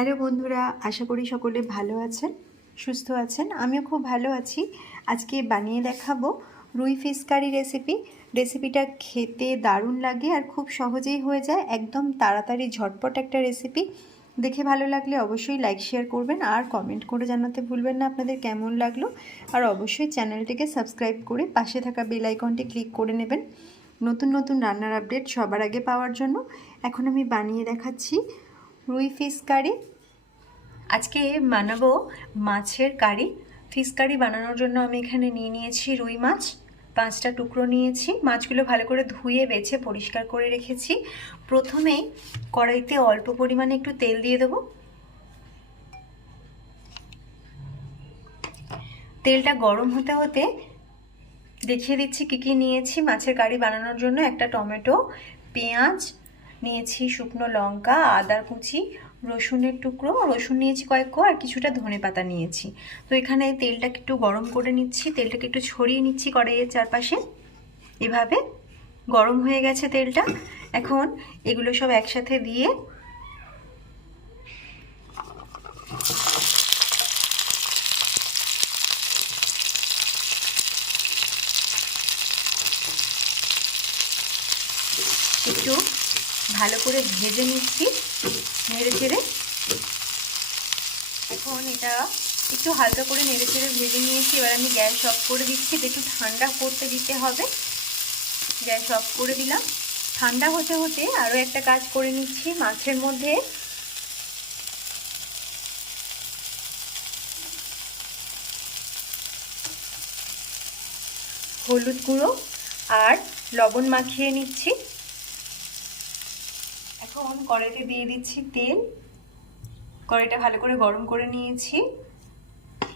Hello বন্ধুরা, আশা করি সকলে ভালো আছেন, সুস্থ আছেন। আমিও খুব ভালো আছি। আজকে বানিয়ে দেখাবো রুই ফিশ কারি রেসিপিটা খেতে দারুণ লাগে আর খুব সহজেই হয়ে যায়, একদম তাড়াতাড়ি ঝটপট একটা রেসিপি। দেখে ভালো লাগলে অবশ্যই লাইক শেয়ার করবেন আর কমেন্ট করে জানাতে ভুলবেন না আপনাদের কেমন লাগলো। আর অবশ্যই চ্যানেলটিকে সাবস্ক্রাইব করে পাশে থাকা বেল আইকনটি ক্লিক করে নেবেন নতুন নতুন রান্নার আপডেট সবার আগে পাওয়ার জন্য। এখন আমি বানিয়ে দেখাচ্ছি রুই ফিশ কারি। আজকে বানাবো মাছের কারি। ফিশ কারি বানানোর জন্য আমি এখানে নিয়ে নিয়েছি রুই মাছ, 5টা টুকরো নিয়েছি। মাছগুলো ভালো করে ধুয়ে বেছে পরিষ্কার করে রেখেছি। প্রথমেই কড়াইতে অল্প পরিমাণে একটু তেল দিয়ে দেবো। তেলটা গরম হতে হতে দেখিয়ে দিচ্ছি কী কী নিয়েছি মাছের কারি বানানোর জন্য। একটা টমেটো, পেঁয়াজ নিয়েছি, শুকনো লঙ্কা, আদা কুচি, রসুনের টুকরো, রসুন নিয়েছি কয়েক কোয়া, আর কিছুটা ধনেপাতা নিয়েছি। তো এখানে তেলটাকে একটু গরম করে নিচ্ছি, তেলটাকে একটু ছড়িয়ে নিচ্ছি কড়াইয়ের চারপাশে। এভাবে গরম হয়ে গেছে তেলটা। এখন এগুলো সব একসাথে দিয়ে একটু ভালো করে ভেজে নিচ্ছি নেড়ে চেড়ে। এখন এটা একটু হালকা করে নেড়ে চেড়ে ভেজে নিয়েছি। এবার আমি গ্যাস অফ করে দিচ্ছি, একটু ঠান্ডা করতে দিতে হবে। গ্যাস অফ করে দিলাম। ঠান্ডা হতে হতে আরও একটা কাজ করে নিচ্ছি। মাছের মধ্যে হলুদ গুঁড়ো আর লবণ মাখিয়ে নিচ্ছি। এখন কড়াইতে দিয়ে দিচ্ছি তেল। কড়াইটা ভালো করে গরম করে নিয়েছি।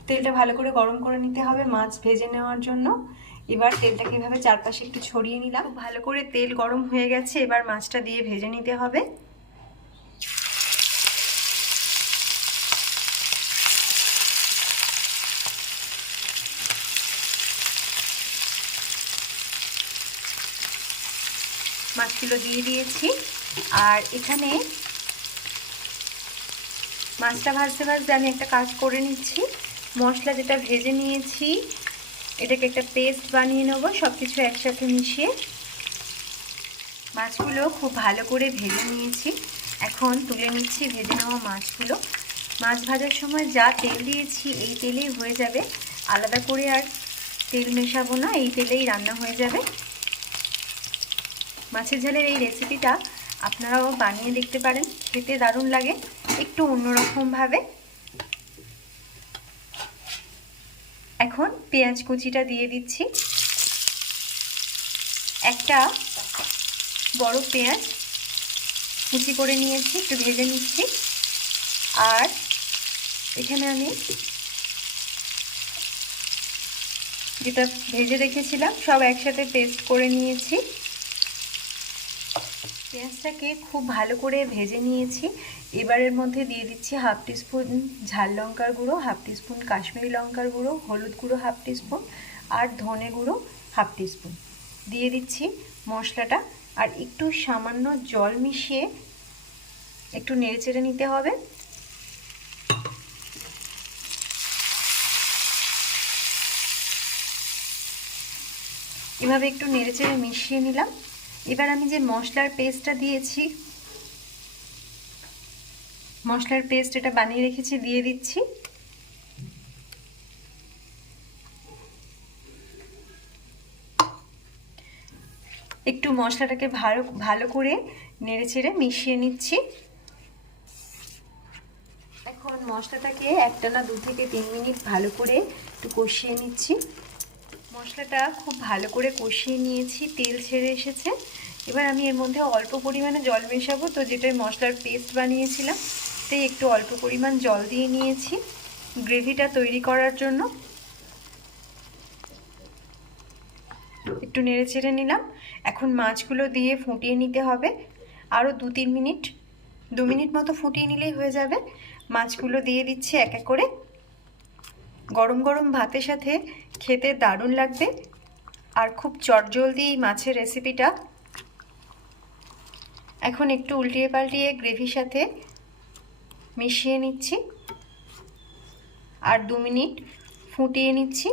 তেলটা ভালো করে গরম করে নিতে হবে মাছ ভেজে নেওয়ার জন্য। এবার তেলটাকে এভাবে চারপাশে একটু ছড়িয়ে নিলাম। ভালো করে তেল গরম হয়ে গেছে, এবার মাছটা দিয়ে ভেজে নিতে হবে। মাছগুলো দিয়ে দিয়েছি। আর এখানে মাছটা ভাজতে ভাজতে আমি একটা কাজ করে নিচ্ছি। মশলা যেটা ভেজে নিয়েছি এটাকে একটা পেস্ট বানিয়ে নেবো, সব কিছু একসাথে মিশিয়ে। মাছগুলো খুব ভালো করে ভেজে নিয়েছি। এখন তুলে নিচ্ছি ভেজে নেওয়া মাছগুলো। মাছ ভাজার সময় যা তেল দিয়েছি এই তেলেই হয়ে যাবে, আলাদা করে আর তেল মেশাবো না, এই তেলেই রান্না হয়ে যাবে। মাছের ঝালের এই রেসিপিটা আপনারাও বানিয়ে দেখতে পারেন, খেতে দারুণ লাগে একটু অন্যরকমভাবে। এখন পেঁয়াজ কুচিটা দিয়ে দিচ্ছি। একটা বড় পেঁয়াজ কুচি করে নিয়েছি, একটু ভেজে নিচ্ছি। আর এখানে আমি যেটা ভেজে রেখেছিলাম সব একসাথে পেস্ট করে নিয়েছি। পেঁয়াজটাকে খুব ভালো করে ভেজে নিয়েছি। এবারের মধ্যে দিয়ে দিচ্ছি হাফ টিস্পুন ঝাল লঙ্কার গুঁড়ো, হাফ টিস্পুন কাশ্মীরি লঙ্কার গুঁড়ো, হলুদ গুঁড়ো হাফ টিস্পুন আর ধনে গুঁড়ো হাফ টিস্পুন দিয়ে দিচ্ছি মশলাটা। আর একটু সামান্য জল মিশিয়ে একটু নেড়েচেড়ে নিতে হবে। এভাবে একটু নেড়েচেড়ে মিশিয়ে নিলাম। এবার আমি যে মশলার পেস্টটা দিয়েছি, মশলার পেস্ট এটা বানিয়ে রেখেছি দিয়ে দিচ্ছি। একটু মশলাটাকে ভালো করে নেড়েচেড়ে মিশিয়ে নিচ্ছি। এখন মশলাটাকে একটানা 2 থেকে 3 মিনিট ভালো করে একটু কষিয়ে নিচ্ছি। মশলাটা খুব ভালো করে কষিয়ে নিয়েছি, তেল ছেড়ে এসেছে। এবার আমি এর মধ্যে অল্প পরিমাণে জল মেশাবো। তো যেটাই মশলার পেস্ট বানিয়েছিলাম তাই একটু অল্প পরিমাণ জল দিয়ে নিয়েছি গ্রেভিটা তৈরি করার জন্য। একটু নেড়ে চেড়ে নিলাম। এখন মাছগুলো দিয়ে ফুটিয়ে নিতে হবে আরও 2 মিনিট মতো ফুটিয়ে নিলেই হয়ে যাবে। মাছগুলো দিয়ে দিচ্ছি এক এক করে। গরম গরম ভাতের সাথে খেতে দারুণ লাগবে আর খুব চটজলদি এই মাছের রেসিপিটা। এখন একটু উল্টিয়ে পাল্টিয়ে গ্রেভির সাথে মিশিয়ে নিচ্ছি আর 2 মিনিট ফুটিয়ে নিচ্ছি।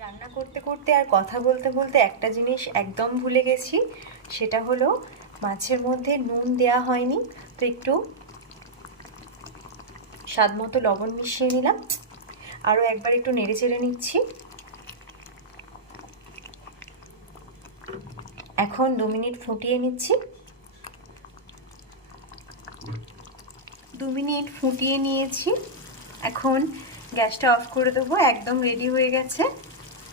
রান্না করতে করতে আর কথা বলতে বলতে একটা জিনিস একদম ভুলে গেছি, সেটা হলো মাছের মধ্যে নুন দেয়া হয়নি, তো একটু স্বাদ মতো লবণ মিশিয়ে নিলাম। আরও একবার একটু নেড়ে চেড়ে নিচ্ছি। এখন 2 মিনিট ফুটিয়ে নিচ্ছি। 2 মিনিট ফুটিয়ে নিয়েছি, এখন গ্যাসটা অফ করে দেবো। একদম রেডি হয়ে গেছে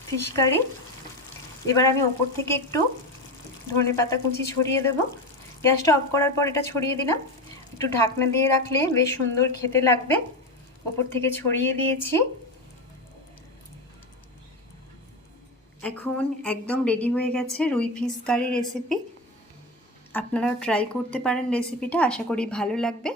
ফিশ কারি। এবার আমি ওপর থেকে একটু ধনেপাতা কুচি ছড়িয়ে দেব। গ্যাসটা অফ করার পর এটা ছড়িয়ে দিলাম। একটু ঢাকনা দিয়ে রাখলে বেশ সুন্দর খেতে লাগবে। ওপর থেকে ছড়িয়ে দিয়েছি। এখন একদম রেডি হয়ে গেছে রুই ফিশ কারি রেসিপি। আপনারা ট্রাই করতে পারেন রেসিপিটা, আশা করি ভালো লাগবে।